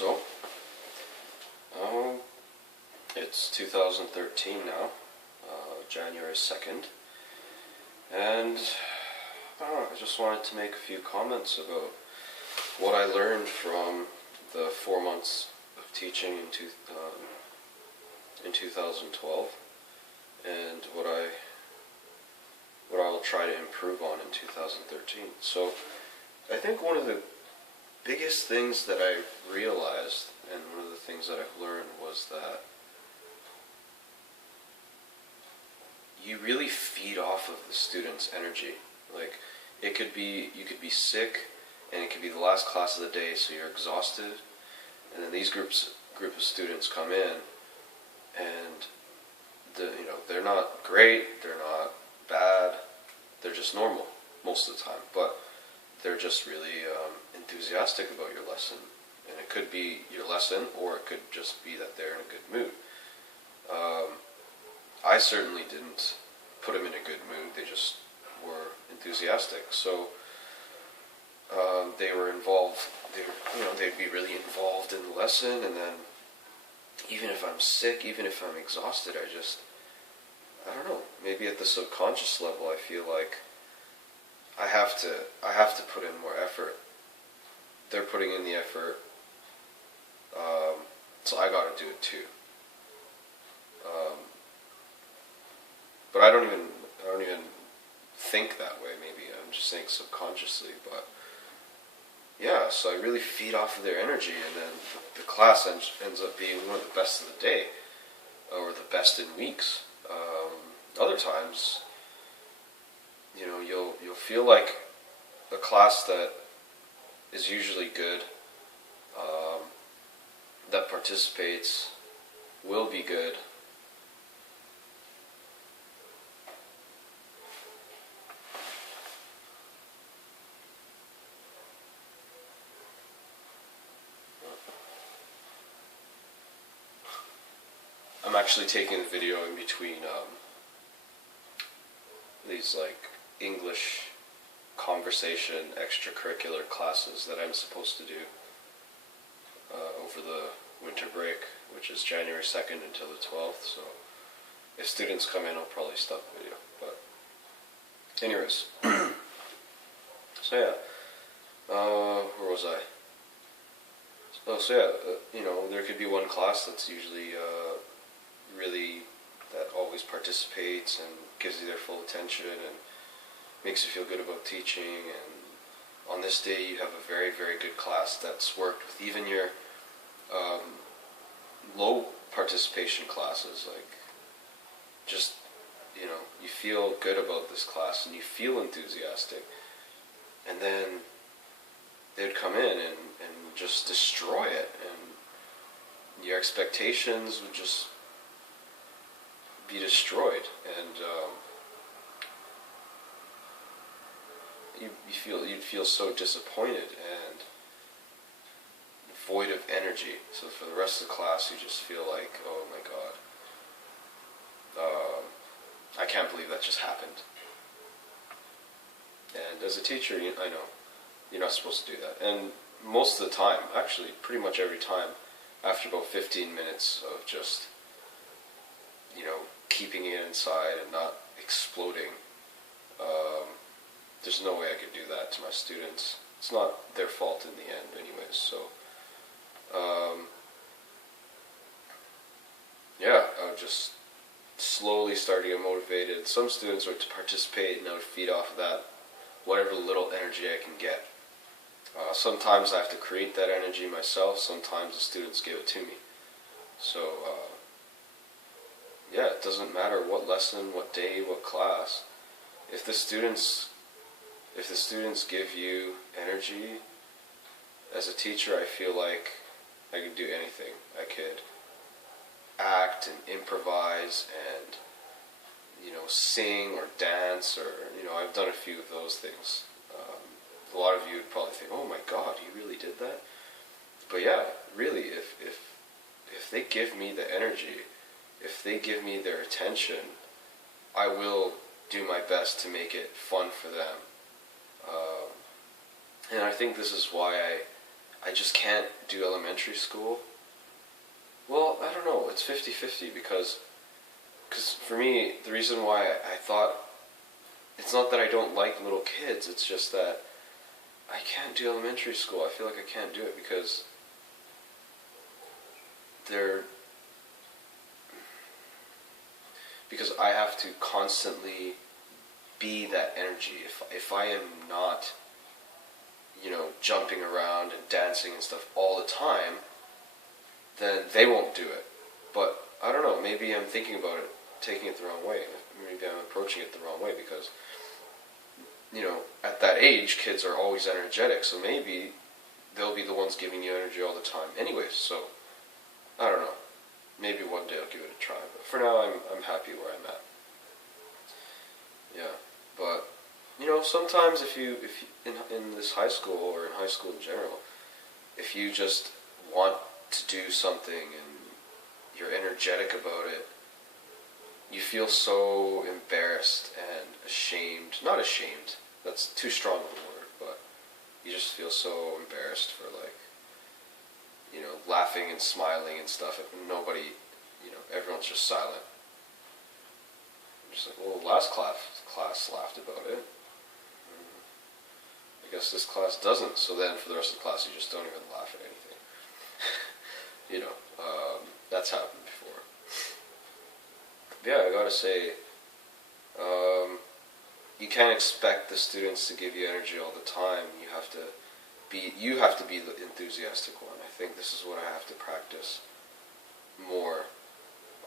So, it's 2013 now, January 2nd, and I just wanted to make a few comments about what I learned from the 4 months of teaching in 2012, and what I will try to improve on in 2013. So, I think one of the biggest things that I realized, and one of the things that I've learned, was that you really feed off of the student's energy. Like, you could be sick, and it could be the last class of the day, so you're exhausted, and then these group of students come in, and they're not great, they're not bad, they're just normal most of the time, but they're just really enthusiastic about your lesson. And it could be your lesson, or it could just be that they're in a good mood. I certainly didn't put them in a good mood, they just were enthusiastic. So they were involved, they'd be really involved in the lesson, and then even if I'm sick, even if I'm exhausted, I don't know, maybe at the subconscious level I feel like I have to put in more effort. They're putting in the effort, so I gotta do it too. But I don't even think that way. Maybe I'm just saying subconsciously. But yeah, so I really feed off of their energy, and then the class ends up being one of the best of the day, or the best in weeks. Other times, you'll feel like a class that is usually good, that participates, will be good. I'm actually taking a video in between these English conversation extracurricular classes that I'm supposed to do over the winter break, which is January 2nd until the 12th. So if students come in, I'll probably stop the video. But anyways, so yeah, where was I? So yeah, there could be one class that's usually really, that always participates and gives you their full attention and makes you feel good about teaching, and on this day you have a very, very good class that's worked with even your low participation classes. You feel good about this class and you feel enthusiastic, and then they'd come in and just destroy it, and your expectations would just be destroyed, and you'd feel so disappointed and void of energy. So for the rest of the class, you just feel like, oh my god, I can't believe that just happened. And as a teacher, I know you're not supposed to do that. And most of the time, actually pretty much every time, after about 15 minutes of just keeping it inside and not exploding, there's no way I could do that to my students. It's not their fault in the end anyways. So yeah, I would just slowly start to get motivated. Some students are to participate, and I would feed off of that, whatever little energy I can get. Sometimes I have to create that energy myself, sometimes the students give it to me. So yeah, it doesn't matter what lesson, what day, what class. If the students give you energy, as a teacher I feel like I could do anything. I could act and improvise and sing or dance, or I've done a few of those things. A lot of you would probably think, oh my god, you really did that? But yeah, really, if they give me the energy, if they give me their attention, I will do my best to make it fun for them. And I think this is why I just can't do elementary school. Well, I don't know. It's 50-50 because for me, the reason why I thought it's not that I don't like little kids. It's just that I can't do elementary school. I feel like I can't do it because I have to constantly be that energy. If I am not, jumping around and dancing and stuff all the time, then they won't do it. But I don't know, maybe I'm thinking about it, taking it the wrong way. Maybe I'm approaching it the wrong way because, at that age, kids are always energetic, so maybe they'll be the ones giving you energy all the time anyways, so I don't know. Maybe one day I'll give it a try, but for now I'm happy where I'm at. Yeah, but sometimes if you in this high school or in high school in general, if you just want to do something and you're energetic about it, you feel so embarrassed and ashamed. Not ashamed, that's too strong of a word, but you just feel so embarrassed for laughing and smiling and stuff. Nobody, everyone's just silent. I'm just like, well, last class laughed about it. I guess this class doesn't. So then for the rest of the class, you just don't even laugh at anything. That's happened before. But yeah, I gotta say, you can't expect the students to give you energy all the time. You have to be the enthusiastic one. I think this is what I have to practice more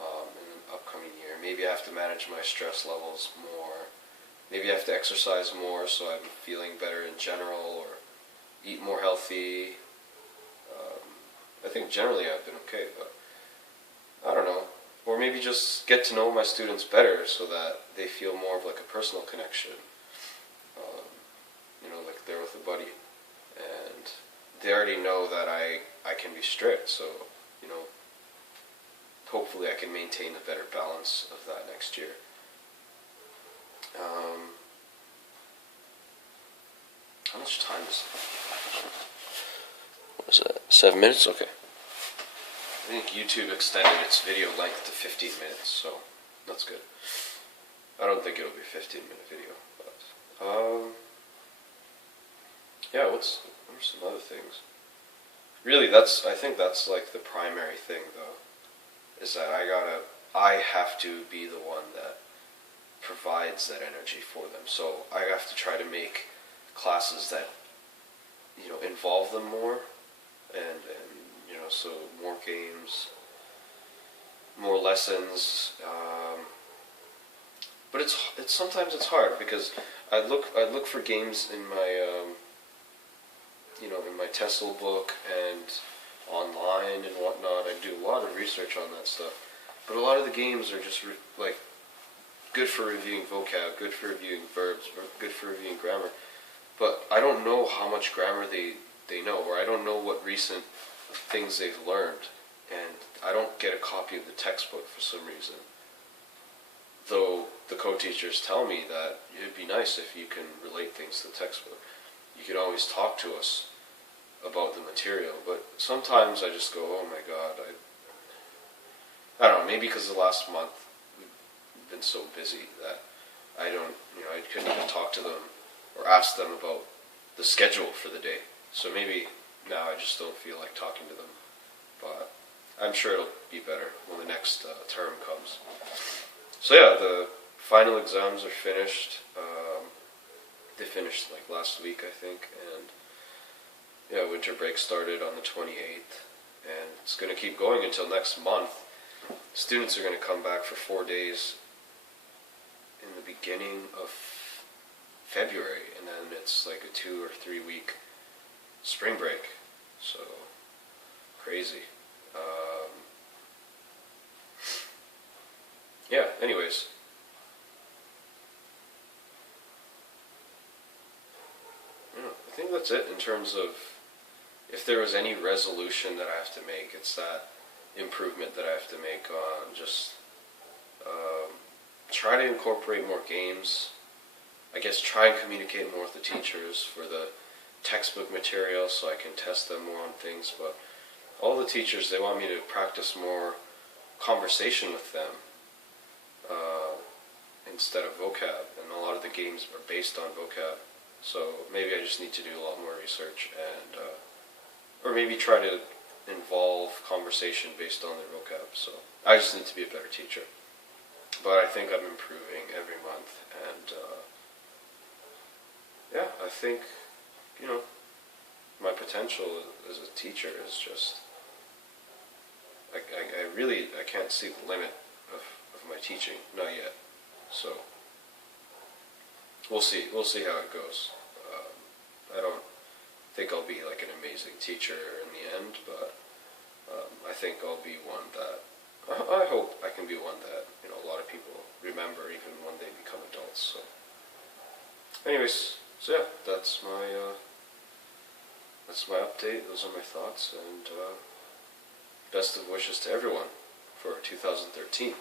in the upcoming year. Maybe I have to manage my stress levels more. Maybe I have to exercise more so I'm feeling better in general, or eat more healthy. I think generally I've been okay, but I don't know. Or maybe just get to know my students better so that they feel more of like a personal connection. Like they're with a buddy. And they already know that I can be strict, so, hopefully I can maintain a better balance of that next year. How much time is it? What is that? 7 minutes? Okay. I think YouTube extended its video length to 15 minutes, so that's good. I don't think it'll be a 15-minute video, but yeah. What are some other things? Really, I think that's like the primary thing, though, is that I have to be the one that provides that energy for them. So I have to try to make classes that involve them more, and so more games, more lessons. But it's sometimes it's hard because I look for games in my in my TESOL book and online and whatnot. I do a lot of research on that stuff, but a lot of the games are just good for reviewing vocab, good for reviewing verbs, good for reviewing grammar. But I don't know how much grammar they know, or I don't know what recent things they've learned, and I don't get a copy of the textbook for some reason. Though the co-teachers tell me that it'd be nice if you can relate things to the textbook. You can always talk to us about the material, but sometimes I just go, oh my god, I don't know, maybe because the last month we've been so busy that I couldn't even talk to them or ask them about the schedule for the day. So maybe now I just don't feel like talking to them, but I'm sure it'll be better when the next term comes. So yeah, the final exams are finished. They finished last week, I think, and yeah, winter break started on the 28th, and it's going to keep going until next month. Students are going to come back for 4 days in the beginning of February, and then it's like a 2 or 3 week spring break. So crazy. Yeah, anyways. I think that's it in terms of if there was any resolution that I have to make, it's that improvement that I have to make on just try to incorporate more games. I guess try and communicate more with the teachers for the textbook material so I can test them more on things, but all the teachers, they want me to practice more conversation with them instead of vocab, and a lot of the games are based on vocab. So maybe I just need to do a lot more research and, or maybe try to involve conversation based on their vocab. So I just need to be a better teacher. But I think I'm improving every month, and yeah, I think, you know, my potential as a teacher is just, I can't see the limit of my teaching, not yet. So we'll see how it goes. I don't think I'll be like an amazing teacher in the end, but I think I'll be one that, I hope I can be one that, you know, a lot of people remember even when they become adults. So anyways, so yeah, that's my update. Those are my thoughts, and best of wishes to everyone for 2013.